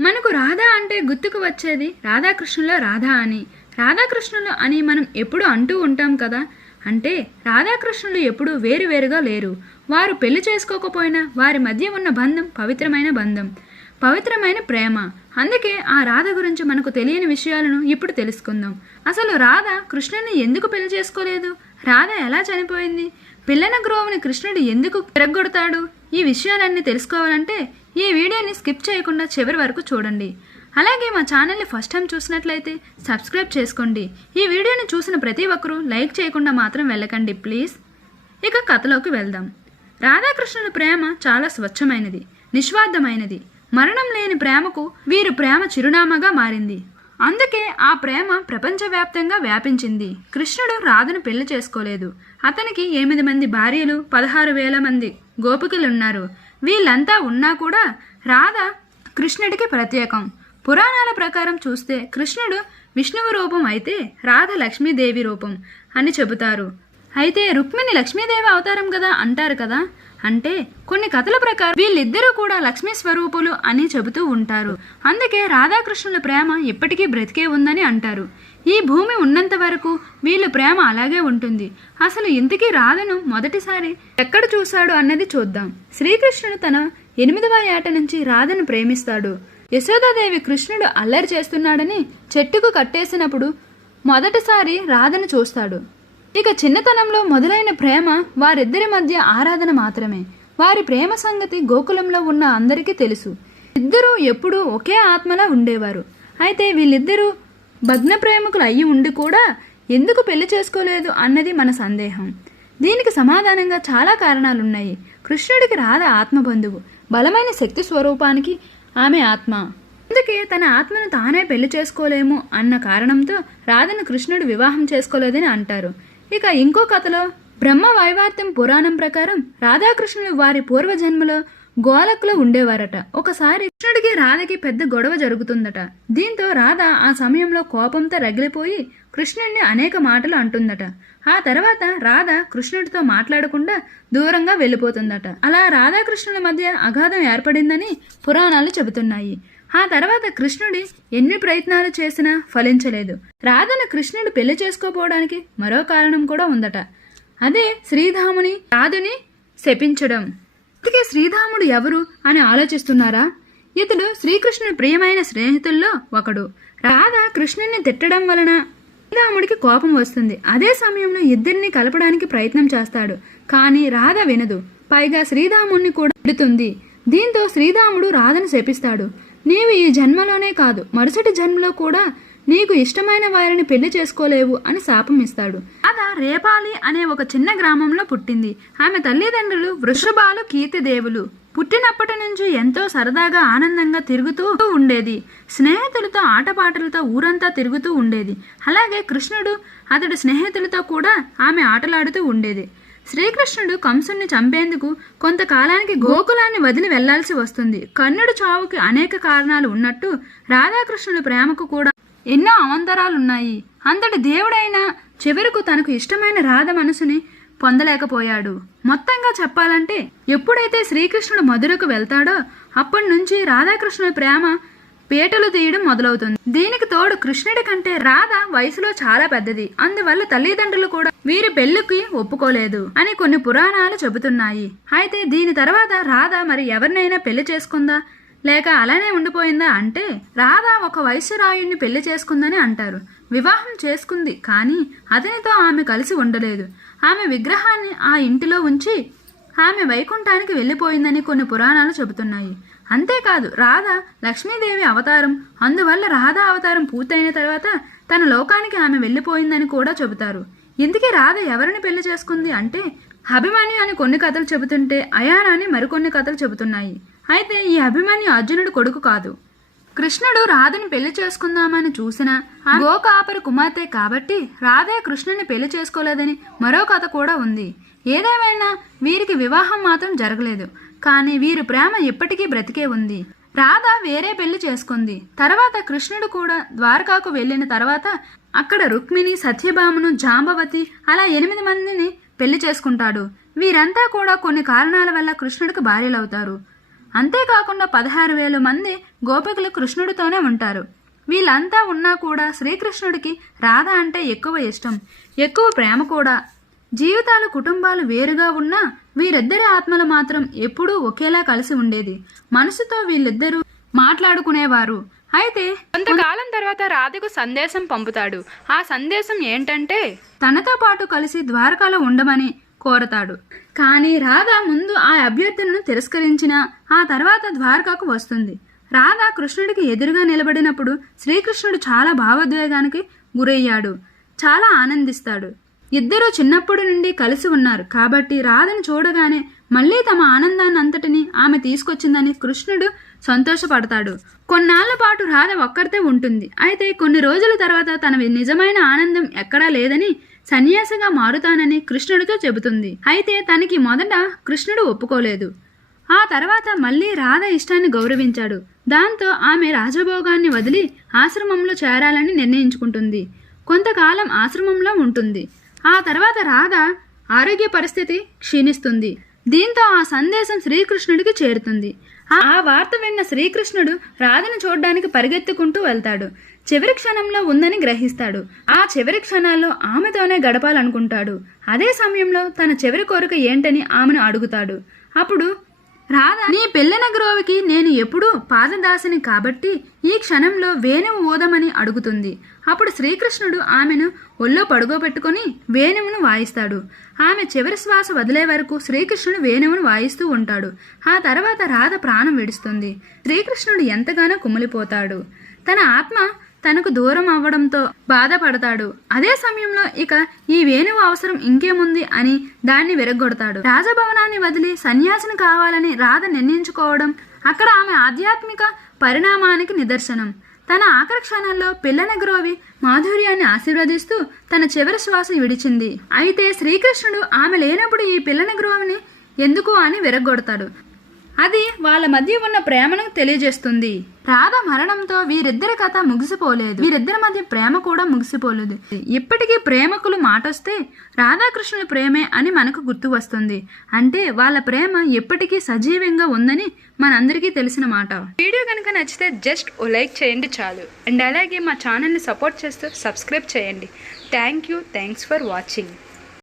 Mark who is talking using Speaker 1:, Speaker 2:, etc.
Speaker 1: మనకు రాధా అంటే గుర్తుకు వచ్చేది రాధాకృష్ణుల రాధా అని. రాధాకృష్ణులు అని మనం ఎప్పుడు అంటూ ఉంటాం కదా? అంటే రాధాకృష్ణులు ఎప్పుడు వేరువేరుగా లేరు. వారు పెళ్ళి చేసుకోకపోయినా వారి మధ్య ఉన్న బంధం పవిత్రమైన బంధం పవిత్రమైన ప్రేమ. అందుకే ఆ రాధ గురించి మనకు తెలియని విషయాలను ఇప్పుడు తెలుసుకుందాం. అసలు రాధ కృష్ణుని ఎందుకు పెళ్ళి చేసుకోలేదు? రాధ ఎలా చనిపోయింది? పిల్లన గ్రోవుని కృష్ణుడు ఎందుకు తిరగొడతాడు ఈ విషయాలన్నీ తెలుసుకోవాలంటే ఈ వీడియోని స్కిప్ చేయకుండా చివరి వరకు చూడండి. అలాగే మా ఛానల్ని ఫస్ట్ టైం చూసినట్లయితే సబ్స్క్రైబ్ చేసుకోండి. ఈ వీడియోని చూసిన ప్రతి ఒక్కరూ లైక్ చేయకుండా మాత్రం వెళ్ళకండి ప్లీజ్. ఇక కథలోకి వెళ్దాం. రాధాకృష్ణుల ప్రేమ చాలా స్వచ్ఛమైనది నిస్వార్థమైనది. మరణం లేని ప్రేమకు వీరు ప్రేమ చిరునామాగా మారింది. అందుకే ఆ ప్రేమ ప్రపంచవ్యాప్తంగా వ్యాపించింది. కృష్ణుడు రాధను పెళ్ళి చేసుకోలేదు. అతనికి ఎనిమిది మంది భార్యలు పదహారు వేల మంది గోపికలున్నారు. వీళ్ళంతా ఉన్నా కూడా రాధ కృష్ణుడికి ప్రత్యేకం. పురాణాల ప్రకారం చూస్తే కృష్ణుడు విష్ణువు రూపం అయితే రాధ లక్ష్మీదేవి రూపం అని చెబుతారు. అయితే రుక్మిణి లక్ష్మీదేవి అవతారం కదా అంటారు కదా? అంటే కొన్ని కథల ప్రకారం వీళ్ళిద్దరూ కూడా లక్ష్మీ స్వరూపులు అని చెబుతూ ఉంటారు. అందుకే రాధాకృష్ణుల ప్రేమ ఇప్పటికీ బ్రతికే ఉందని అంటారు. ఈ భూమి ఉన్నంత వరకు వీళ్ళ ప్రేమ అలాగే ఉంటుంది. అసలు ఇంతకీ రాధను మొదటిసారి ఎక్కడ చూశాడు అన్నది చూద్దాం. శ్రీకృష్ణుడు తన ఎనిమిదవ ఏట నుంచి రాధను ప్రేమిస్తాడు. యశోదాదేవి కృష్ణుడు అల్లరి చేస్తున్నాడని చెట్టుకు కట్టేసినప్పుడు మొదటిసారి రాధను చూస్తాడు. ఇక చిన్నతనంలో మొదలైన ప్రేమ వారిద్దరి మధ్య ఆరాధన మాత్రమే. వారి ప్రేమ సంగతి గోకులంలో ఉన్న అందరికీ తెలుసు. ఇద్దరూ ఎప్పుడూ ఒకే ఆత్మలా ఉండేవారు. అయితే వీళ్ళిద్దరూ భగ్న ప్రేమికులు అయ్యి ఉండి కూడా ఎందుకు పెళ్ళి చేసుకోలేదు అన్నది మన సందేహం. దీనికి సమాధానంగా చాలా కారణాలున్నాయి. కృష్ణుడికి రాధ ఆత్మబంధువు. బలమైన శక్తి స్వరూపానికి ఆమె ఆత్మ. అందుకే తన ఆత్మను తానే పెళ్ళి చేసుకోలేము అన్న కారణంతో రాధను కృష్ణుడు వివాహం చేసుకోలేదని అంటారు. ఇక ఇంకో కథలో బ్రహ్మ వైవార్తం పురాణం ప్రకారం రాధాకృష్ణులు వారి పూర్వజన్మలో గోలకులో ఉండేవారట. ఒకసారి కృష్ణుడికి రాధకి పెద్ద గొడవ జరుగుతుందట. దీంతో రాధ ఆ సమయంలో కోపంతో రగిలిపోయి కృష్ణుడిని అనేక మాటలు అంటుందట. ఆ తర్వాత రాధ కృష్ణుడితో మాట్లాడకుండా దూరంగా వెళ్ళిపోతుందట. అలా రాధాకృష్ణుల మధ్య అగాధం ఏర్పడిందని పురాణాలు చెబుతున్నాయి. ఆ తర్వాత కృష్ణుడి ఎన్ని ప్రయత్నాలు చేసినా ఫలించలేదు. రాధను కృష్ణుడు పెళ్ళి చేసుకోపోవడానికి మరో కారణం కూడా ఉందట. అదే శ్రీధాముని రాధుని శపించడం. అందుకే శ్రీధాముడు ఎవరు అని ఆలోచిస్తున్నారా? ఇతడు శ్రీకృష్ణుని ప్రియమైన స్నేహితుల్లో ఒకడు. రాధ కృష్ణుని తిట్టడం వలన శ్రీరాముడికి కోపం వస్తుంది. అదే సమయంలో ఇద్దరిని కలపడానికి ప్రయత్నం చేస్తాడు. కానీ రాధ వినదు. పైగా శ్రీరాముణ్ణి కూడా విడుతుంది దీంతో శ్రీరాముడు రాధను శపిస్తాడు. నీవు ఈ జన్మలోనే కాదు మరుసటి జన్మలో కూడా నీకు ఇష్టమైన వారిని పెళ్ళి చేసుకోలేవు అని శాపం ఇస్తాడు. అద రేపాలి అనే ఒక చిన్న గ్రామంలో పుట్టింది. ఆమె తల్లిదండ్రులు వృషభాలు కీర్తిదేవులు. పుట్టినప్పటి నుంచి ఎంతో సరదాగా ఆనందంగా తిరుగుతూ ఉండేది. స్నేహితులతో ఆటపాటలతో ఊరంతా తిరుగుతూ ఉండేది. అలాగే కృష్ణుడు అతడి స్నేహితులతో కూడా ఆమె ఆటలాడుతూ ఉండేది. శ్రీకృష్ణుడు కంసుని చంపేందుకు కొంతకాలానికి గోకులాన్ని వదిలి వెళ్ళాల్సి వస్తుంది. కన్నుడు చావుకి అనేక కారణాలు ఉన్నట్టు రాధాకృష్ణుడు ప్రేమకు కూడా ఎన్నో అవంతరాలున్నాయి. అంతటి దేవుడైన చివరకు తనకు ఇష్టమైన రాధ మనసుని పొందలేకపోయాడు. మొత్తంగా చెప్పాలంటే ఎప్పుడైతే శ్రీకృష్ణుడు మధురకు వెళ్తాడో అప్పటి నుంచి రాధాకృష్ణుడి ప్రేమ పీటలు తీయడం మొదలవుతుంది. దీనికి తోడు కృష్ణుడి కంటే రాధ వయసులో చాలా పెద్దది. అందువల్ల తల్లిదండ్రులు కూడా వీరి పెళ్ళికి ఒప్పుకోలేదు అని కొన్ని పురాణాలు చెబుతున్నాయి. అయితే దీని తర్వాత రాధ మరి ఎవరినైనా పెళ్ళి చేసుకుందా? లేక అలానే ఉండిపోయిందా అంటే రాధ ఒక వైశ్యరాయుడిని పెళ్ళి చేసుకుందని అంటారు. వివాహం చేసుకుంది కానీ అతనితో ఆమె కలిసి ఉండలేదు. ఆమె విగ్రహాన్ని ఆ ఇంటిలో ఉంచి ఆమె వైకుంఠానికి వెళ్ళిపోయిందని కొన్ని పురాణాలు చెబుతున్నాయి. అంతేకాదు రాధ లక్ష్మీదేవి అవతారం అందువల్ల రాధ అవతారం పూర్తయిన తర్వాత తన లోకానికి ఆమె వెళ్ళిపోయిందని కూడా చెబుతారు. ఇందుకే రాధ ఎవరిని పెళ్ళి చేసుకుంది అంటే అభిమన్యు అని కొన్ని కథలు చెబుతుంటే అయాన అని మరికొన్ని కథలు చెబుతున్నాయి. అయితే ఈ అభిమన్యు అర్జునుడు కొడుకు కాదు. కృష్ణుడు రాధని పెళ్ళి చేసుకుందామని చూసిన గోకాపరి కుమార్తె కాబట్టి రాధే కృష్ణుని పెళ్ళి చేసుకోలేదని మరో కథ కూడా ఉంది. ఏదేమైనా వీరికి వివాహం మాత్రం జరగలేదు. కానీ వీరి ప్రేమ ఇప్పటికీ బ్రతికే ఉంది. రాధ వేరే పెళ్ళి చేసుకుంది. తర్వాత కృష్ణుడు కూడా ద్వారకాకు వెళ్ళిన తర్వాత అక్కడ రుక్మిణి సత్యభామను జాంబవతి అలా ఎనిమిది మందిని పెళ్ళి చేసుకుంటాడు. వీరంతా కూడా కొన్ని కారణాల వల్ల కృష్ణుడికి భార్యలవుతారు. అంతేకాకుండా పదహారు వేల మంది గోపికలు కృష్ణుడితోనే ఉంటారు. వీళ్ళంతా ఉన్నా కూడా శ్రీకృష్ణుడికి రాధ అంటే ఎక్కువ ఇష్టం. ఎక్కువ ప్రేమ కూడా. జీవితాలు కుటుంబాలు వేరుగా ఉన్నా వీరిద్దరి ఆత్మలు మాత్రం ఎప్పుడూ ఒకేలా కలిసి ఉండేది. మనసుతో వీళ్ళిద్దరూ మాట్లాడుకునేవారు. అయితే కొంతకాలం తర్వాత రాధకు సందేశం పంపుతాడు. ఆ సందేశం ఏంటంటే తనతో పాటు కలిసి ద్వారకాలో ఉండమని కోరతాడు. కానీ రాధ ముందు ఆ అభ్యర్థనను తిరస్కరించిన ఆ తర్వాత ద్వారకాకు వస్తుంది. రాధ కృష్ణుడికి ఎదురుగా నిలబడినప్పుడు శ్రీకృష్ణుడు చాలా భావోద్వేగానికి గురయ్యాడు. చాలా ఆనందిస్తాడు. ఇద్దరూ చిన్నప్పటి నుండి కలిసి ఉన్నారు. కాబట్టి రాధను చూడగానే మళ్ళీ తమ ఆనందాన్ని అంతటిని ఆమె తీసుకొచ్చిందని కృష్ణుడు సంతోషపడతాడు. కొన్నాళ్ళ పాటు రాధ ఒక్కరితే ఉంటుంది. అయితే కొన్ని రోజుల తర్వాత తన నిజమైన ఆనందం ఎక్కడా లేదని సన్యాసిగా మారుతానని కృష్ణుడితో చెబుతుంది. అయితే తనకి మొదట కృష్ణుడు ఒప్పుకోలేదు. ఆ తర్వాత మళ్ళీ రాధ ఇష్టాన్ని గౌరవించాడు. దాంతో ఆమె రాజభోగాన్ని వదిలి ఆశ్రమంలో చేరాలని నిర్ణయించుకుంటుంది. కొంతకాలం ఆశ్రమంలో ఉంటుంది. ఆ తర్వాత రాధ ఆరోగ్య పరిస్థితి క్షీణిస్తుంది. దీంతో ఆ సందేశం శ్రీకృష్ణుడికి చేరుతుంది. ఆ ఆ వార్త విన్న శ్రీకృష్ణుడు రాధను చూడడానికి పరిగెత్తుకుంటూ వెళ్తాడు. చివరి క్షణంలో ఉందని గ్రహిస్తాడు. ఆ చివరి క్షణాల్లో ఆమెతోనే గడపాలనుకుంటాడు. అదే సమయంలో తన చివరి కోరిక ఏంటని ఆమెను అడుగుతాడు. అప్పుడు రాధ. నీ పెళ్ళిన గ్రోవికి నేను ఎప్పుడూ పాదదాసిని కాబట్టి ఈ క్షణంలో వేణువు ఊదమని అడుగుతుంది. అప్పుడు శ్రీకృష్ణుడు ఆమెను ఒళ్ళో పడుకోబెట్టుకొని వేణువును వాయిస్తాడు. ఆమె చివరి శ్వాస వదిలే వరకు శ్రీకృష్ణుడు వేణువును వాయిస్తూ ఉంటాడు. ఆ తర్వాత రాధ ప్రాణం విడుస్తుంది. శ్రీకృష్ణుడు ఎంతగానో కుమిలిపోతాడు. తన ఆత్మ తనకు దూరం అవ్వడంతో బాధపడతాడు. అదే సమయంలో ఇక ఈ వేణువు అవసరం ఇంకేముంది అని దాన్ని విరగొడతాడు రాజభవనాన్ని వదిలి సన్యాసిని కావాలని రాధ నిర్ణయించుకోవడం అక్కడ ఆమె ఆధ్యాత్మిక పరిణామానికి నిదర్శనం. తన ఆఖరి క్షణాల్లో పిల్లన గ్రోవి మాధుర్యాన్ని ఆశీర్వదిస్తూ తన చివరి శ్వాస విడిచింది. అయితే శ్రీకృష్ణుడు ఆమె లేనప్పుడు ఈ పిల్లన గ్రోవిని ఎందుకు అని విరగొడతాడు అది వాళ్ళ మధ్య ఉన్న ప్రేమను తెలియజేస్తుంది. రాధ మరణంతో వీరిద్దరి కథ ముగిసిపోలేదు. వీరిద్దరి మధ్య ప్రేమ కూడా ముగిసిపోలేదు. ఇప్పటికీ ప్రేమకులు మాటొస్తే రాధాకృష్ణుల ప్రేమే అని మనకు గుర్తు వస్తుంది. అంటే వాళ్ళ ప్రేమ ఎప్పటికీ సజీవంగా ఉందని మనందరికీ తెలిసిన మాట. వీడియో కనుక నచ్చితే జస్ట్ ఓ లైక్ చేయండి చాలు. అండ్ అలాగే మా ఛానల్ని సపోర్ట్ చేస్తూ సబ్స్క్రైబ్ చేయండి. Thank you. Thanks for watching.